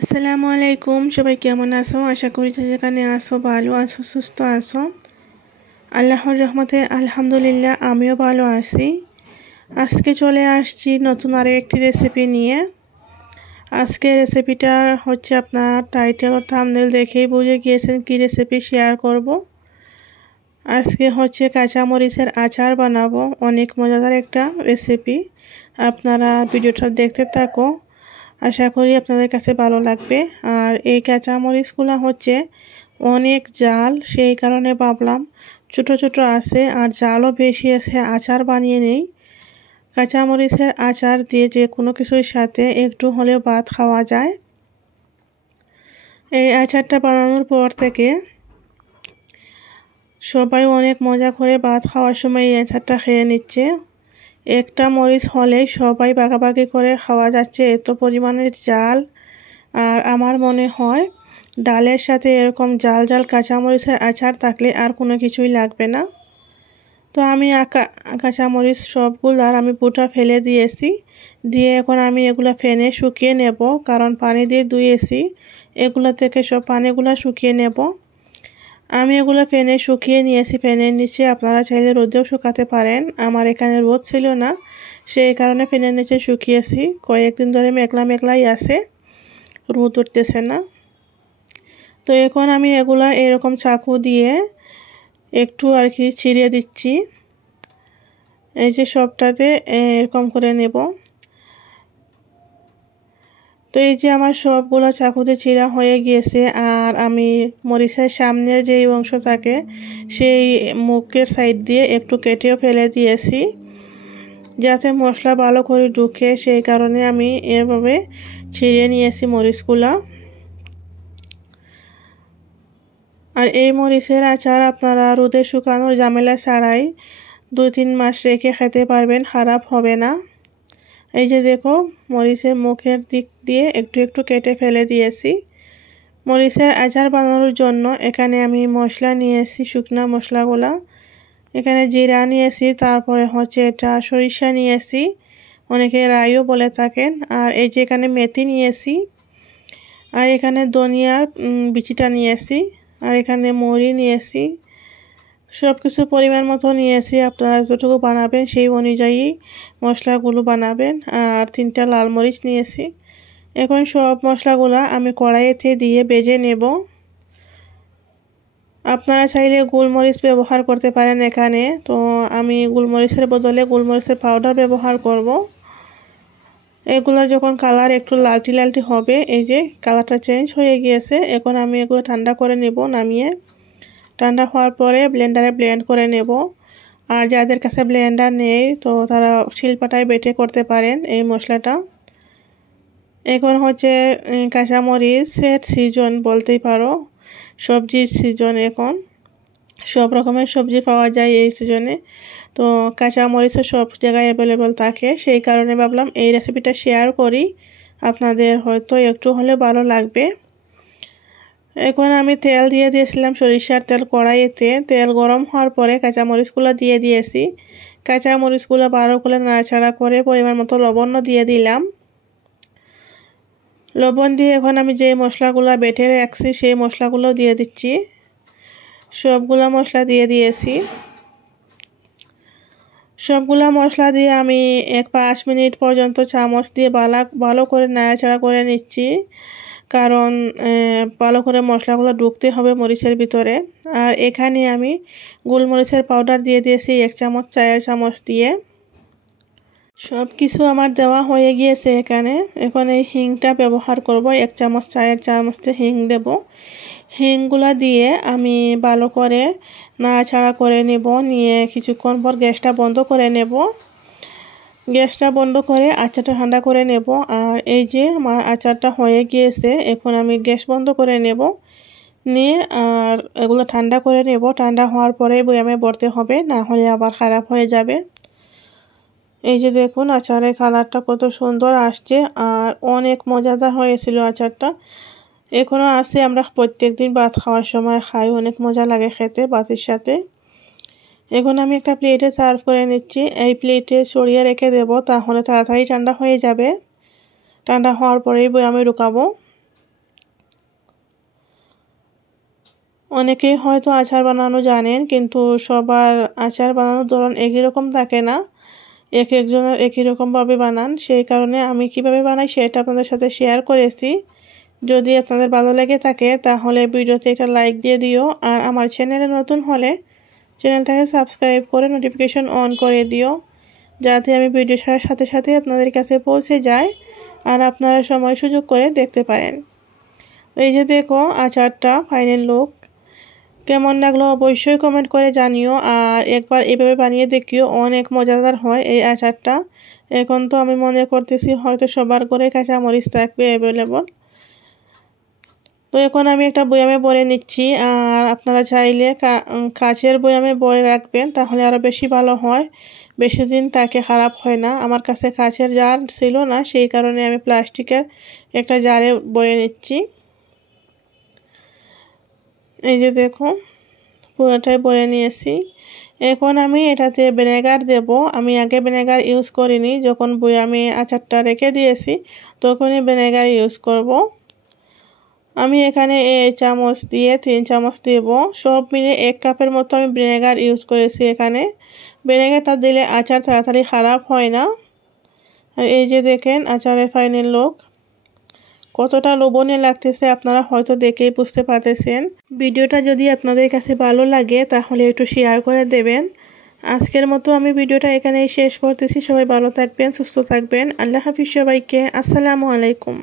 আসসালামু আলাইকুম, সবাই কেমন আছো? আশা করি যে যেখানে আসো ভালো আছো, সুস্থ আছো। আল্লাহর রহমতে আলহামদুলিল্লাহ আমিও ভালো আছি। আজকে চলে আসছি নতুন আরও একটি রেসিপি নিয়ে। আজকে রেসিপিটা হচ্ছে আপনার টাইটেল ও থাম্বনেল দেখেই বুঝে গিয়েছেন কি রেসিপি শেয়ার করব। আজকে হচ্ছে কাঁচামরিচের আচার বানাবো, অনেক মজাদার একটা রেসিপি। আপনারা ভিডিওটা দেখতে থাকো, আশা করি আপনাদের কাছে ভালো লাগবে। আর এই কাঁচামরিচগুলো হচ্ছে অনেক জাল, সেই কারণে ভাবলাম ছোট ছোট আছে আর জালও বেশি আছে, আচার বানিয়ে নেই। কাঁচামরিচের আচার দিয়ে যে কোনো কিছুর সাথে একটু হলেও ভাত খাওয়া যায়। এই আচারটা বানানোর পর থেকে সবাই অনেক মজা করে ভাত খাওয়ার সময় এই আচারটা খেয়ে নিচ্ছে। একটা মরিচ হলেই সবাই ভাগাভাগি করে খাওয়া যাচ্ছে, এত পরিমাণের জাল। আর আমার মনে হয় ডালের সাথে এরকম জাল জাল কাঁচামরিচের আচার থাকলে আর কোনো কিছুই লাগবে না। তো আমি কাঁচামরিচ সবগুলো আর আমি পুটা ফেলে দিয়েছি, দিয়ে এখন আমি এগুলো ফেনে শুকিয়ে নেব, কারণ পানি দিয়ে ধুয়েছি। এগুলো থেকে সব পানিগুলো শুকিয়ে নেব। আমি এগুলো ফেনে শুকিয়ে নিয়েছি, ফ্যানের নিচে। আপনারা চাইলে রোদেও শুকাতে পারেন, আমার এখানে রোদ ছিল না, সেই কারণে ফ্যানের নিচে শুকিয়েছি। কয়েকদিন ধরে মেঘলা মেঘলাই আছে, রোদ উঠতেছে না। তো এখন আমি এগুলা এরকম চাকু দিয়ে একটু আর কি ছিঁড়ে দিচ্ছি। এই যে সবটাতে এরকম করে নেব। তো এই যে আমার সবগুলো চাকুতে চিরা হয়ে গিয়েছে। আর আমি মরিচের সামনের যেই অংশ থাকে সেই মুখের সাইড দিয়ে একটু কেটেও ফেলে দিয়েছি, যাতে মশলা ভালো করে ঢুকে, সেই কারণে আমি এভাবে ছিঁড়ে নিয়েছি মরিচগুলো। আর এই মরিচের আচার আপনারা রোদে শুকানোর ঝামেলা ছাড়াই 2-3 মাস রেখে খেতে পারবেন, খারাপ হবে না। এই যে দেখো, মরিচের মুখের দিক দিয়ে একটু একটু কেটে ফেলে দিয়েছি। মরিচের আচার বানানোর জন্য এখানে আমি মশলা নিয়েছি, শুকনা মশলাগুলা। এখানে জিরা নিয়েছি, তারপরে হচ্ছে এটা সরিষা নিয়েছি, অনেকে রাইও বলে থাকেন। আর এই যে এখানে মেথি নিয়েছি, আর এখানে ধনিয়ার বিচিটা নিয়েছি, আর এখানে মৌরি নিয়েছি। সব কিছু পরিমাণ মতো নিয়েছি, আপনারা যতটুকু বানাবেন সেই অনুযায়ী মশলাগুলো বানাবেন। আর 3টা লাল মরিচ নিয়েছি। এখন সব মশলাগুলো আমি কড়াইতে দিয়ে ভেজে নেব। আপনারা চাইলে গোলমরিচ ব্যবহার করতে পারেন এখানে, তো আমি গোলমরিচের বদলে গোলমরিচের পাউডার ব্যবহার করব। এগুলোর যখন কালার একটু লালটি লালটি হবে, এই যে কালারটা চেঞ্জ হয়ে গিয়েছে, এখন আমি এগুলো ঠান্ডা করে নেব। নামিয়ে ঠান্ডা হওয়ার পরে ব্লেন্ডারে ব্লেন্ড করে নেব। আর যাদের কাছে ব্লেন্ডার নেই তো তারা শিলপাটায় বেটে করতে পারেন এই মশলাটা। এখন হচ্ছে কাঁচামরিচের সিজন বলতেই পারো, সবজির সিজন। এখন সব রকমের সবজি পাওয়া যায় এই সিজনে, তো কাঁচামরিচও সব জায়গায় অ্যাভেলেবল থাকে, সেই কারণে ভাবলাম এই রেসিপিটা শেয়ার করি, আপনাদের হয়তো একটু হলে ভালো লাগবে। এখন আমি তেল দিয়ে দিয়েছিলাম, সরিষার তেল কড়াইতে। তেল গরম হওয়ার পরে কাঁচামরিচগুলো দিয়ে দিয়েছি। কাঁচামরিচগুলো ভালো করে নাড়াচাড়া করে পরিমাণ মতো লবণ দিয়ে দিলাম। লবণ দিয়ে এখন আমি যে মশলাগুলো বেটে রাখছি সেই মশলাগুলো দিয়ে দিচ্ছি। সবগুলো মশলা দিয়ে দিয়েছি। সবগুলো মশলা দিয়ে আমি 5 মিনিট পর্যন্ত চামচ দিয়ে ভালো করে নাড়াচাড়া করে নিচ্ছি, কারণ ভালো করে মশলাগুলো ঢুকতে হবে মরিচের ভিতরে। আর এখানে আমি গোলমরিচের পাউডার দিয়ে দিয়েছি 1 চামচ, চায়ের চামচ দিয়ে। সব কিছু আমার দেওয়া হয়ে গিয়েছে এখানে। এখন এই হিংটা ব্যবহার করব, 1 চামচ, চায়ের চামচতে হিং দেব। হিংগুলা দিয়ে আমি ভালো করে নাড়াচাড়া করে নেব। নিয়ে কিছুক্ষণ পর গ্যাসটা বন্ধ করে নেব। গ্যাসটা বন্ধ করে আচারটা ঠান্ডা করে নেব। আর এই যে আমার আচারটা হয়ে গিয়েছে, এখন আমি গ্যাস বন্ধ করে নেব। নিয়ে আর এগুলো ঠান্ডা করে নেব। ঠান্ডা হওয়ার পরে বয়ামে ভরতে হবে, না হলে আবার খারাপ হয়ে যাবে। এই যে দেখুন আচারের কালারটা কত সুন্দর আসছে, আর অনেক মজাদার হয়েছিল আচারটা। এখনও আছে, আমরা প্রত্যেকদিন ভাত খাওয়ার সময় খাই, অনেক মজা লাগে খেতে ভাতের সাথে। এখন আমি একটা প্লেটে সার্ভ করে নিচ্ছি। এই প্লেটে সরিয়ে রেখে দেব, তাহলে তাড়াতাড়ি ঠান্ডা হয়ে যাবে। ঠান্ডা হওয়ার পরেই আমি ঢুকাবো। অনেকেই হয়তো আচার বানানো জানেন, কিন্তু সবার আচার বানানোর ধরন একই রকম থাকে না, এক একজনের একই রকমভাবে বানান। সেই কারণে আমি কিভাবে বানাই সেটা আপনাদের সাথে শেয়ার করেছি। যদি আপনাদের ভালো লেগে থাকে তাহলে ভিডিওতে একটা লাইক দিয়ে দিও, আর আমার চ্যানেলে নতুন হলে চ্যানেলটাকে সাবস্ক্রাইব করে নোটিফিকেশন অন করে দিও, যাতে আমি ভিডিও ছাড়ার সাথে সাথে আপনাদের কাছে পৌঁছে যায় আর আপনারা সময় সুযোগ করে দেখতে পারেন। এই যে দেখো আচারটা ফাইনাল লুক। কেমন লাগলো অবশ্যই কমেন্ট করে জানিও, আর একবার এভাবে বানিয়ে দেখিও, অনেক মজাদার হয় এই আচারটা। এখন তো আমি মনে করতেছি হয়তো সবার ঘরে কাঁচামরিচ থাকবে অ্যাভেলেবল। তো এখন আমি একটা বয়ামে ভরে নিচ্ছি, আর আপনারা চাইলে কাচের বয়ামে ভরে রাখবেন, তাহলে আরও বেশি ভালো হয়, বেশি দিন তাকে খারাপ হয় না। আমার কাছে কাচের জার ছিল না, সেই কারণে আমি প্লাস্টিকের একটা জারে ভরে নিচ্ছি। এই যে দেখো পুরোটাই ভরে নিয়েছি। এখন আমি এটাতে ভিনেগার দেব। আমি আগে ভিনেগার ইউজ করিনি, যখন বয়ামে আচারটা রেখে দিয়েছি তখনই ভিনেগার ইউজ করব। আমি এখানে চামচ দিয়ে 3 চামচ দেব। সব মিলে 1 কাপের মতো আমি ভিনেগার ইউজ করেছি এখানে। ভিনেগারটা দিলে আচার তাড়াতাড়ি খারাপ হয় না। আর এই যে দেখেন আচারের ফাইনাল লুক, কতটা লোভনীয় লাগতেছে আপনারা হয়তো দেখেই বুঝতে পারতেছেন। ভিডিওটা যদি আপনাদের কাছে ভালো লাগে তাহলে একটু শেয়ার করে দেবেন। আজকের মতো আমি ভিডিওটা এখানেই শেষ করতেছি। সবাই ভালো থাকবেন, সুস্থ থাকবেন। আল্লাহ হাফিজ সবাইকে। আসসালামু আলাইকুম।